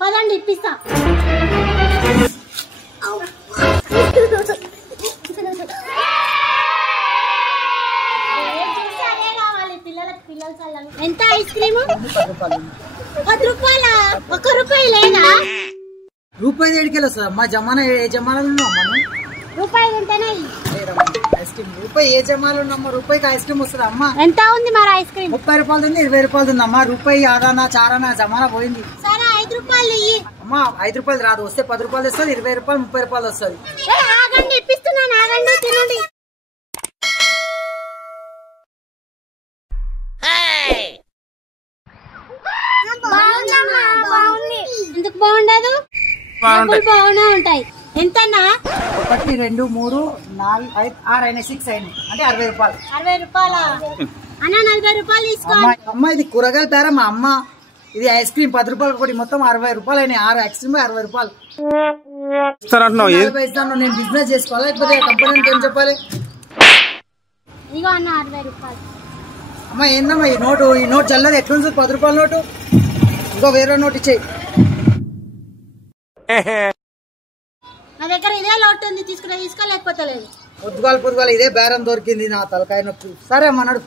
పదండి ఇప్పిస్తా. ఎంత ఐస్ క్రీమ్? 10 రూపాయలా? 1 రూపాయి లేదా? రూపాయి ఏడికెళ్ళి వస్తుంది మా జమానా? ఏ జమానాలు ఉన్నాం మనం? రూపాయలు ఉంటేనే ఐస్ క్రీమ్. రూపాయి ఏ జమాలు ఉన్నామ్మా? రూపాయికి ఐస్ క్రీమ్ వస్తుంది అమ్మా. ఎంత ఉంది మరి ఐస్ క్రీమ్? 30 రూపాయలు ఉంది, 20 రూపాయలు ఉంది అమ్మా. రూపాయి ఆదానా చారానా జమానా పోయింది. సరే 5 రూపాయలు ఇయ్యి. అమ్మా 5 రూపాయలు రాదు, వస్తే 10 రూపాయలు వస్తుంది, 20 రూపాయలు 30 రూపాయలు వస్తుంది. ఆగండి ఇప్పిస్తున్నాను, ఆగండి తినండి. ఎందుకు బాగుండదు? బాగునే ఉంటాయి. ఎంతన్నా? 1 2 3 4 5 6 అయినాయి, 6 అయినాయి అంటే 60 రూపాయలు. 60 రూపాయలా అన్న? 40 రూపాయలు తీసుకో. అమ్మ ఇది కూరగాయల పేరా మా అమ్మ. ఇది ఐస్ క్రీమ్ 10 రూపాయలు ఒకటి, మొత్తం 60 రూపాయలు అయినాయి. 6 ఐస్ క్రీమ్ 60 రూపాయలు ఇస్తాను. నేను బిజినెస్ చేసుకోవాలి, లేకపోతే కంపెనీకి ఏం చెప్పాలి? ఇగో అన్న 60 రూపాయలు. అమ్మ ఏందమ్మా ఈ నోట్ చల్లదు, ఎట్లుంది? 10 రూపాయల నోటు. ఇంకో వేరే నోట్ ఇచ్చేయి. నా దగ్గర ఇదే లోటు ఉంది, తీసుకోలేకపోతే లేదు. పొద్దుగాలు ఇదే బేరం దొరికింది, నా తలకాయ నొప్పి. సరే అమ్మ నడు.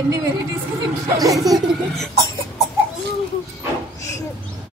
ఎన్ని వెరైటీస్